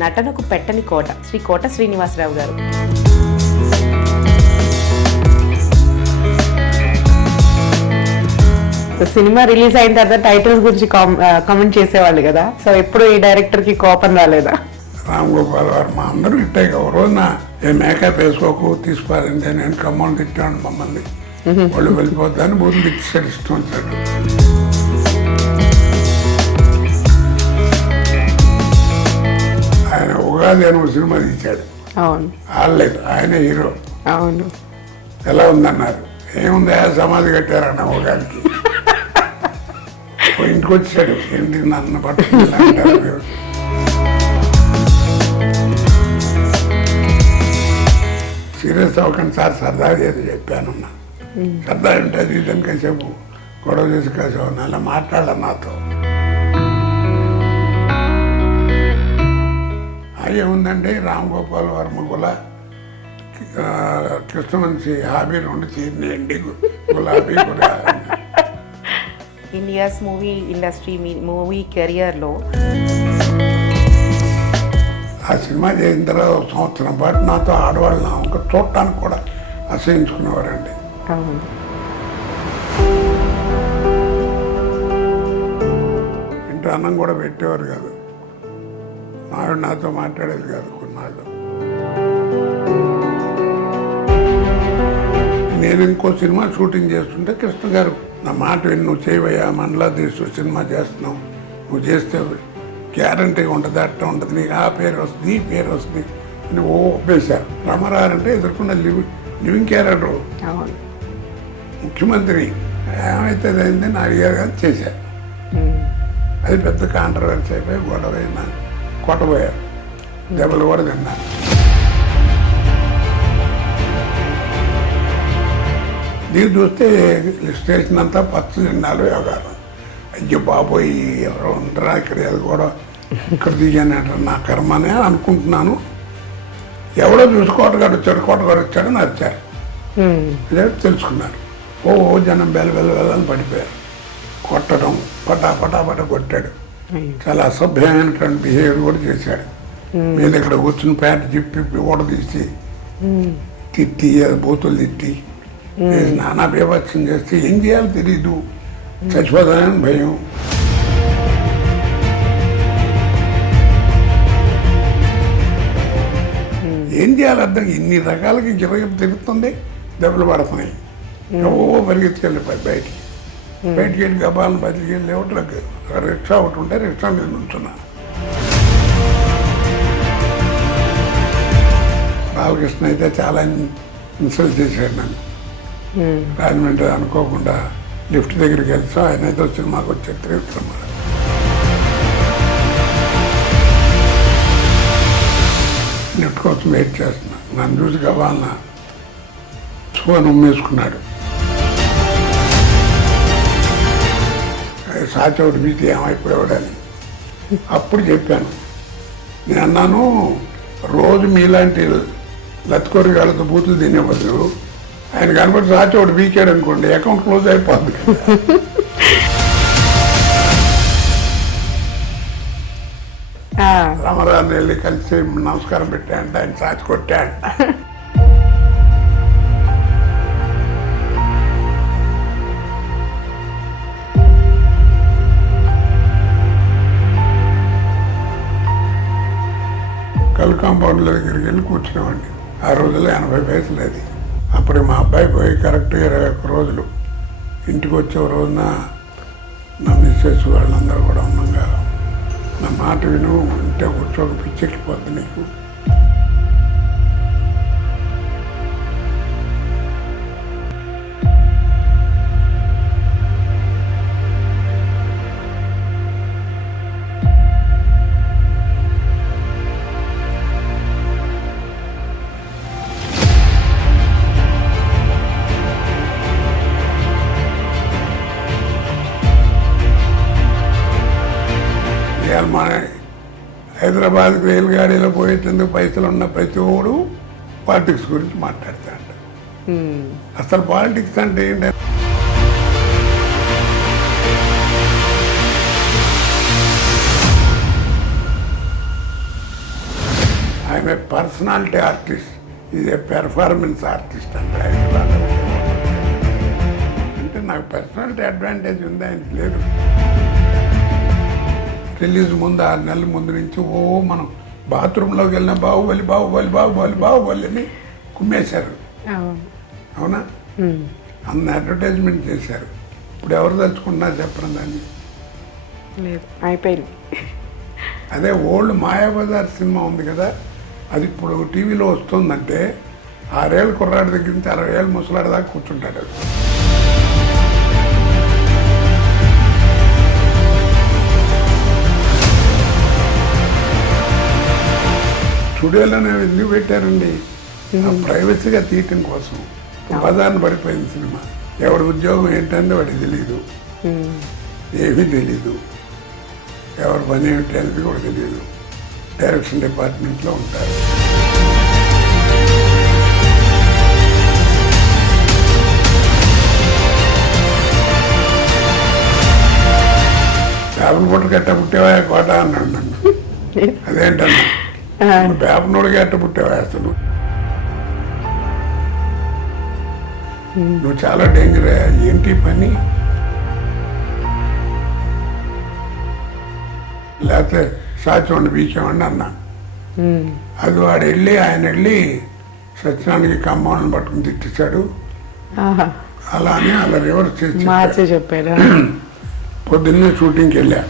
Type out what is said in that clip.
నటనకు పెట్టని కోట శ్రీ కోట శ్రీనివాసరావు గారు. సినిమా రిలీజ్ అయిన తర్వాత టైటిల్స్ గురించి కామెంట్ చేసేవాళ్ళు కదా. సో ఎప్పుడు ఈ డైరెక్టర్కి కోపం రాలేదా? రామ్ గోపాల్ వర్మ అందరూ ఇట్టే ఒక రోజున ఏ మేకప్ వేసుకోకు తీసిపారంటే నేను కమ్మలు తిట్టాను మమ్మల్ని. వాళ్ళు వెళ్ళిపోతాను బూతులు తిట్టాడు ఇష్టం వచ్చినట్టు. ఉగాది అని ఒక సినిమా తీశాడు. అవును. ఆడలేదు. ఆయన హీరో. అవును. ఎలా ఉందన్నారు? ఏముంది ఆ సమాధి కట్టారన్న ఉగాదికి? ఇంటికి వచ్చాడు. ఏంటి నన్ను మీరు? సీరియస్ అవ్వకండి సార్ సరదాగా ఏదో చెప్పాను సరదా అంటే అది ఇదని కాసేపు గొడవ చేసి కాసేపు అలా మాట్లాడాలి నాతో. అది ఏముందంటే రామ్ గోపాల్ వర్మ కూడా కృష్ణవంశీ హాబీ రెండు తీరినాయండి గులాబీ కూడా. ఇండియాస్ మూవీ ఇండస్ట్రీ మూవీ కెరియర్లో ఆ సినిమా చేసిన తర్వాత ఒక సంవత్సరం పాటు నాతో ఆడవాళ్ళు ఒక చూడటానికి కూడా అసహించుకునేవారండి. ఇంటి అన్నం కూడా పెట్టేవారు కాదు. ఆవిడ నాతో మాట్లాడేది కాదు కొన్నాళ్ళు. నేను ఇంకో సినిమా షూటింగ్ చేస్తుంటే కృష్ణ గారు నా మాట విని నువ్వు చేయవయ్యా మండలా తీసు సినిమా చేస్తున్నావు. నువ్వు చేస్తే గ్యారంటీ ఉంటుంది అట్ట ఉంటుంది నీకు ఆ పేరు వస్తుంది ఈ పేరు వస్తుంది అని ఓ ఒప్పేశారు. రామారావు అంటే ఎదుర్కొన్న లివింగ్ లివింగ్ క్యారెక్టర్. ముఖ్యమంత్రి ఏమైతే అయింది నా అడిగారు కానీ చేశారు అది పెద్ద కాంట్రవర్సీ అయిపోయి గొడవ అయినా కొట్టబోయారు దెబ్బలు కూడా తిన్నారు. నీకు చూస్తే స్టేషన్ అంతా పచ్చ జెండాలు వ్యవహారం అయ్యో బాబోయ్ ఎవరో ఉండరా ఇక్కడ అది కూడా ఇక్కడ దిగానంట నా కర్మనే అనుకుంటున్నాను. ఎవడో చూసి కోటగాడు వచ్చాడు కోటగాడు వచ్చాడు నరిచారు అదే తెలుసుకున్నారు. ఓ ఓ జనం బెల్ల బెల్ల బెల్లని పడిపోయారు. కొట్టడం పటా పటా పట కొట్టాడు. చాలా అసభ్యమైనటువంటి బిహేవియర్ కూడా చేశాడు. మీద ఇక్కడ కూర్చుని ప్యాంట్ చెప్పి ఓడ తీసి తిట్టి అది బూతులు తిట్టి నానా బీభత్సం చేస్తే ఏం చేయాలో తెలీదు. చచ్చిపోతానని భయం. ఏం చేయాలి అర్థం ఇన్ని రకాలకి గిరగ తిరుగుతుంది దెబ్బలు పడుతున్నాయి. ఓ పరిగెత్తుకెళ్ళి బయ- బయటికి. బయటికి వెళ్ళి గబాలను బయటికి వెళ్ళి ఒకటి రిక్షా ఒకటి ఉంటే రిక్షా మీద నుంచున్నా. బాలకృష్ణ అయితే చాలా ఇన్సల్ట్ చేశాడు నన్ను. రాజమండ్రి అనుకోకుండా లిఫ్ట్ దగ్గరికి వెళ్తా ఆయన అయితే సినిమాకి వచ్చాడు తిరుగుతున్నా లిఫ్ట్ కోసం వెయిట్ చేస్తున్నా. నన్ను చూసి గబాలన ఫోన్ ఉమ్మేసుకున్నాడు. సాచోడు మీటి ఏమైపోయాడని అప్పుడు చెప్పాను నేను అన్నాను రోజు మీలాంటి లత్కొరిగాళ్ళతో బూతులు తినే బదులు ఆయన కనబడి సాచోడు వీకాడు అనుకోండి అకౌంట్ క్లోజ్ అయిపోద్ది. రామరాజు వెళ్ళి కలిసి నమస్కారం పెట్టాయంట ఆయన సాచి కొట్టాయంట కల్ కాంపౌండ్ల దగ్గరికి వెళ్ళి కూర్చునేవాడిని. ఆ రోజుల్లో ఎనభై పైసలు అది. అప్పుడు మా అబ్బాయి పోయి కరెక్ట్ ఇరవై ఒక్క రోజులు ఇంటికి వచ్చే రోజున నా మిస్సెస్ వాళ్ళందరూ కూడా ఉన్నాగా నా మాట విను ఇంటే కూర్చోక పిచ్చెక్కిపోద్ది నీకు. ఇవాళ మన హైదరాబాద్కి రైలు గాడీలో పోయేటందుకు పైసలు ఉన్న ప్రతి ఒడు పాలిటిక్స్ గురించి మాట్లాడతాడు. ఉమ్, అసలు పాలిటిక్స్ అంటే ఏంటంటే ఐఎమ్ ఏ పర్సనాలిటీ ఆర్టిస్ట్ ఇది ఏ పెర్ఫార్మెన్స్ ఆర్టిస్ట్ అంటే అంటే నాకు పర్సనాలిటీ అడ్వాంటేజ్ ఉంది ఆయనకి లేదు. రిలీజ్ ముందు ఆరు నెలల ముందు నుంచి ఓ మనం బాత్రూంలోకి వెళ్ళిన బాహుబలి బాహుబలి బాహుబలి బాహుబలి అని కుమ్మేశారు. అవును. అన్న అడ్వర్టైజ్మెంట్ చేశారు. ఇప్పుడు ఎవరు తలుచుకుంటున్నారు చెప్పండి దాన్ని? లేదు అయిపోయింది. అదే ఓల్డ్ మాయాబజార్ సినిమా ఉంది కదా అది ఇప్పుడు టీవీలో వస్తుందంటే ఆరేళ్ళ కుర్రాడి దగ్గర నుంచి అరవై ఏళ్ళ ముసలాడి దాకా కూర్చుంటాడు. స్టూడియోలోనే ఎందుకు పెట్టారండి? ఆ ప్రైవసీగా తీయటం కోసం. బజార్న పడిపోయింది సినిమా. ఎవరి ఉద్యోగం ఏంటంటే వాడికి తెలియదు. ఏమీ తెలీదు. ఎవరి పని ఏమిటి అనేది కూడా తెలియదు డైరెక్షన్ డిపార్ట్మెంట్లో ఉంటారు. చేపల పుట్ట కట్ట పుట్టేవా కోట అన్నాడు నన్ను. అదేంటన్నా? ఆ, పేపనోడికి ఎట్ట పుట్టేవా అసలు? నువ్వు చాలా డేంజర్ ఏంటి పని? లేకపోతే సాధ్యమండి బీకేమండి అన్నా. అది వాడు వెళ్ళి ఆయన వెళ్ళి సత్యనానికి కమ్మోళ్ళని పట్టుకుని తిట్టించాడు. అలా అని అలా రివర్స్ చేసి చెప్పారా. పొద్దున్నే షూటింగ్కి వెళ్ళా.